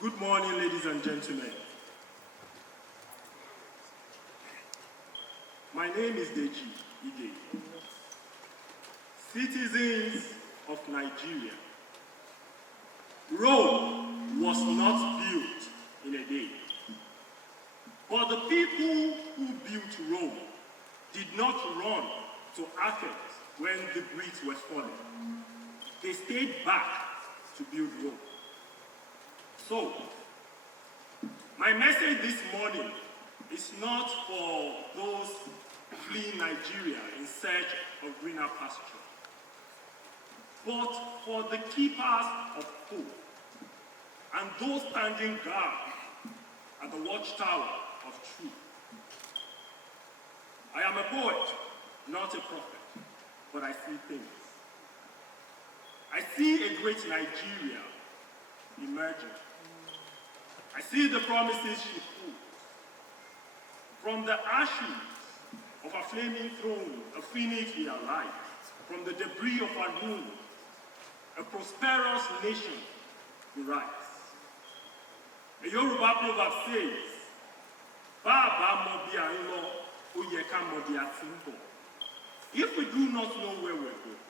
Good morning, ladies and gentlemen. My name is Deji Ige. Citizens of Nigeria, Rome was not built in a day. But the people who built Rome did not run to Athens when the Greeks were falling. They stayed back to build Rome. So, my message this morning is not for those fleeing Nigeria in search of greener pasture, but for the keepers of hope and those standing guard at the watchtower of truth. I am a poet, not a prophet, but I see things. I see a great Nigeria emerging. I see the promises she holds. From the ashes of a flaming throne, a phoenix will arise. From the debris of our womb, a prosperous nation will rise. A Yoruba proverb says, Baba mo bi a n lo, o ye ka mo bi a ti n bo. If we do not know where we're going,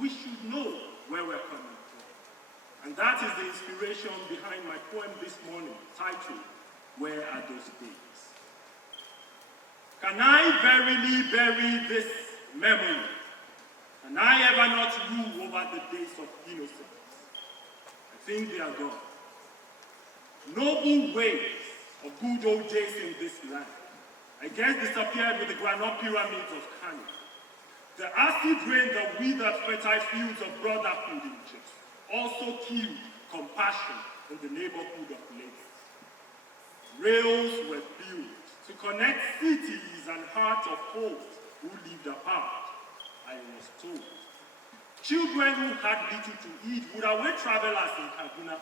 we should know where we're coming from. And that is the inspiration behind my poem this morning, titled, Where Are Those Days? Can I verily bury this memory? Can I ever not rule over the days of innocence? I think they are gone. Noble ways of good old days in this land, I guess, disappeared with the granite pyramids of Kano. The acid rain that withered fertile fields of brotherhood in Egypt also killed compassion in the neighborhood of Lagos. Rails were built to connect cities and hearts of folks who lived apart, I was told. Children who had little to eat would await travelers in Kaduna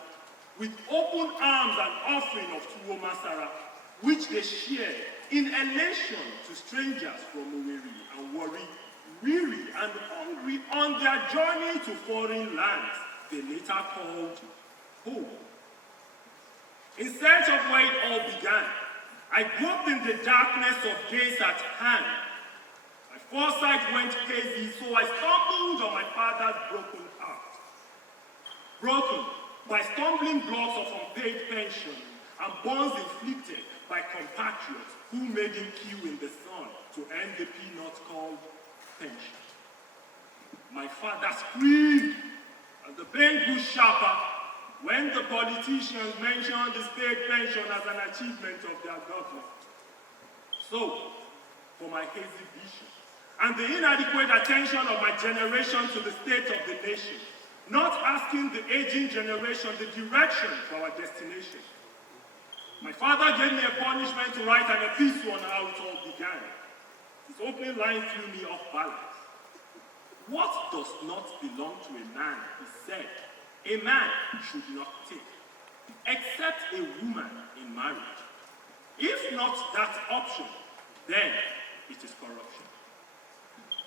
with open arms and offering of tuwo masara, which they shared in elation to strangers from Owerri and Warri, weary and hungry on their journey to foreign lands they later called home. In search of where it all began, I groped in the darkness of days at hand. My foresight went hazy, so I stumbled on my father's broken heart. Broken by stumbling blocks of unpaid pension and bonds inflicted by compatriots who made him queue in the sun to earn the peanuts called pension. My father screamed, and the pain grew sharper when the politicians mentioned the state pension as an achievement of their government. So, for my hazy vision and the inadequate attention of my generation to the state of the nation, not asking the aging generation the direction for our destination, my father gave me a punishment to write an epistle on how it all began. His opening line threw me off balance. What does not belong to a man, he said, a man should not take, except a woman in marriage. If not that option, then it is corruption.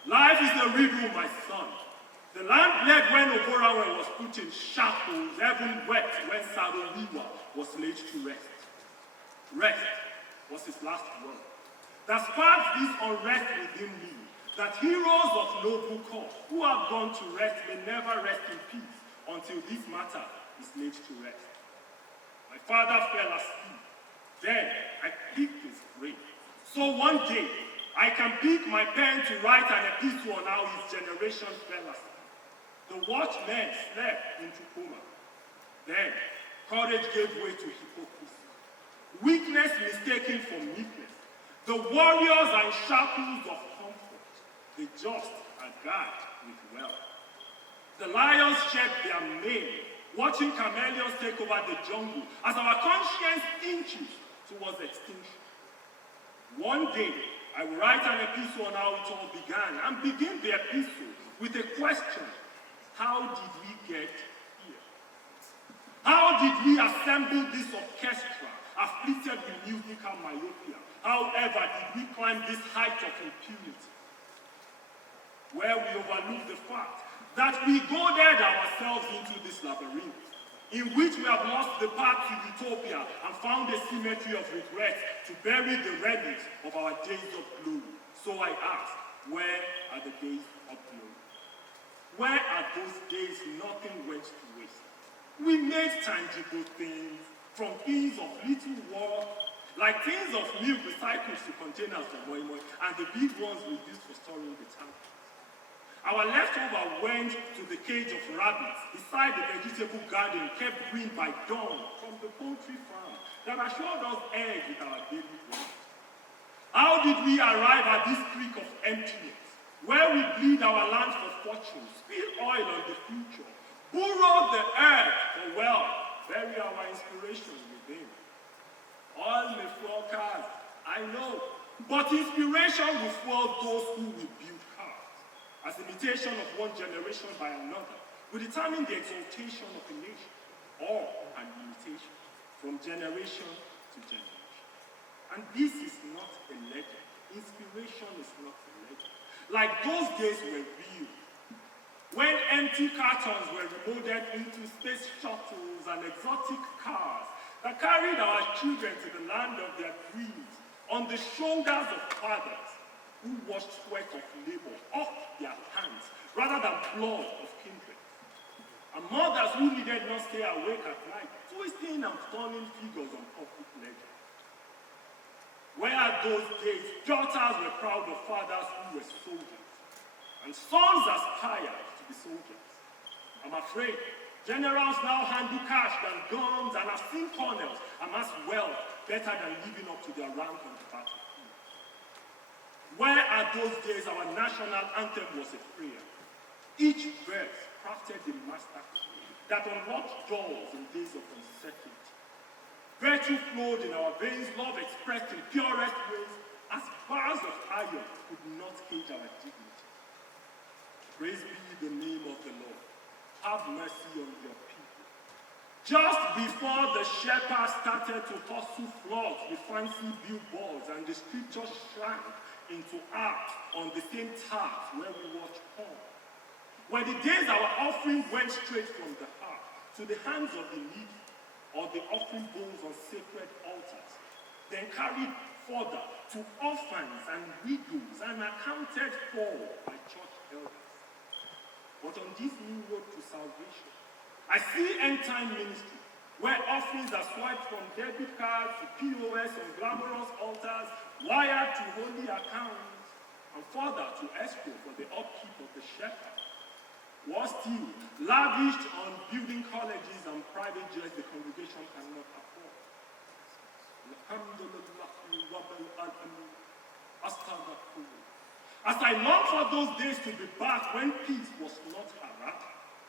Life is a riddle, my son. The land bled when Oborawe was put in shackles, heaven wept when Sarowiwa was laid to rest. Rest was his last word. That sparked this unrest within me, that heroes of noble cause who have gone to rest may never rest in peace until this matter is laid to rest. My father fell asleep. Then I picked his brain. So one day, I can pick my pen to write an epistle on how his generation fell asleep. The watchmen slept into coma. Then courage gave way to hypocrisy. Weakness mistaken for meekness. The warriors are in shackles of comfort. The just are guarded with wealth. The lions shed their mane, watching chameleons take over the jungle as our conscience inches towards extinction. One day, I will write an epistle on how it all began and begin the epistle with a question. How did we get here? How did we assemble this orchestra afflicted with musical myopia? However, did we climb this height of impunity? Where we overlook the fact that we goaded ourselves into this labyrinth. in which we have lost the path to utopia and found a cemetery of regret to bury the relics of our days of glory. So I ask, where are the days of glory? Where are those days nothing went to waste? We made tangible things from things of little worth, like tins of milk recycled to containers for moi moi, and the big ones we used for storing the tank. Our leftover went to the cage of rabbits beside the vegetable garden kept green by dawn from the poultry farm that assured us eggs with our daily bread. How did we arrive at this creek of emptiness, where we bleed our land for fortune, spill oil on the future, burrow the earth for wealth, bury our inspiration within? All may fuel cars, I know, but inspiration will fuel those who will build cars. As imitation of one generation by another will determine the exaltation of a nation, or an imitation from generation to generation. And this is not a legend. Inspiration is not a legend. Like those days were real, when empty cartons were remolded into space shuttles and exotic cars that carried our children to the land of their dreams on the shoulders of fathers who washed sweat of labor off their hands rather than blood of kindred, and mothers who needed not stay awake at night, twisting and turning figures on public ledger. Where are those days daughters were proud of fathers who were soldiers, and sons aspired to be soldiers? I'm afraid generals now handle cash than guns and have seen colonels amass wealth better than living up to their rank on the battlefield. Where are those days our national anthem was a prayer? Each verse crafted a master key that unlocked doors in days of uncertainty. Virtue flowed in our veins, love expressed in purest ways, as bars of iron could not cage our dignity. Praise be the name of the Lord. Have mercy on your people. Just before the shepherds started to hustle flocks with fancy billboards and the scriptures shrank into art on the same tabs where we watch porn, were the days our offering went straight from the heart to the hands of the needy, or the offering bowls on sacred altars, then carried further to orphans and widows and accounted for by church elders. But on this new road to salvation, I see end-time ministry, where offerings are swiped from debit cards to POS on glamorous altars, wired to holy accounts, and further to escrow for the upkeep of the shepherd. Worse still, lavished on building colleges and private jets the congregation cannot afford. As I long for those days to be back when peace was not harassed,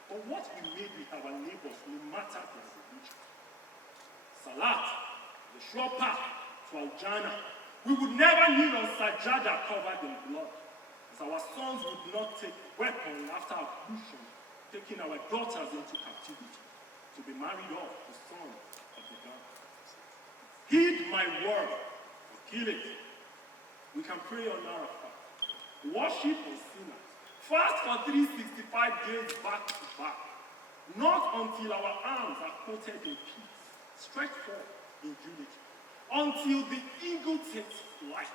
but what we made with our neighbors no matter their religion. Salat, the sure path to Al-Jannah. We would never kneel on sajada covered in blood, as our sons would not take weapons after ablution, taking our daughters into captivity to be married off to sons of the God. Heed my word, or kill it. We can pray on Arafat, worship on Sinai, fast for 365 days back to back, not until our arms are coated in peace, stretched forth in unity, until the eagle takes flight.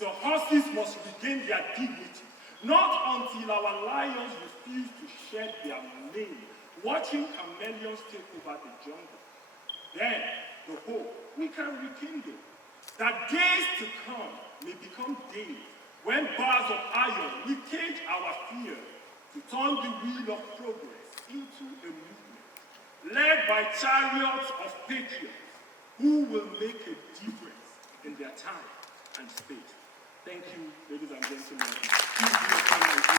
The horses must regain their dignity, not until our lions refuse to shed their mane, watching chameleons take over the jungle. Then, the hope we can rekindle, that days to come may become days when bars of iron will cage our fear to turn the wheel of progress into a movement, led by chariots of patriots who will make a difference in their time and space. Thank you, ladies and gentlemen. Please be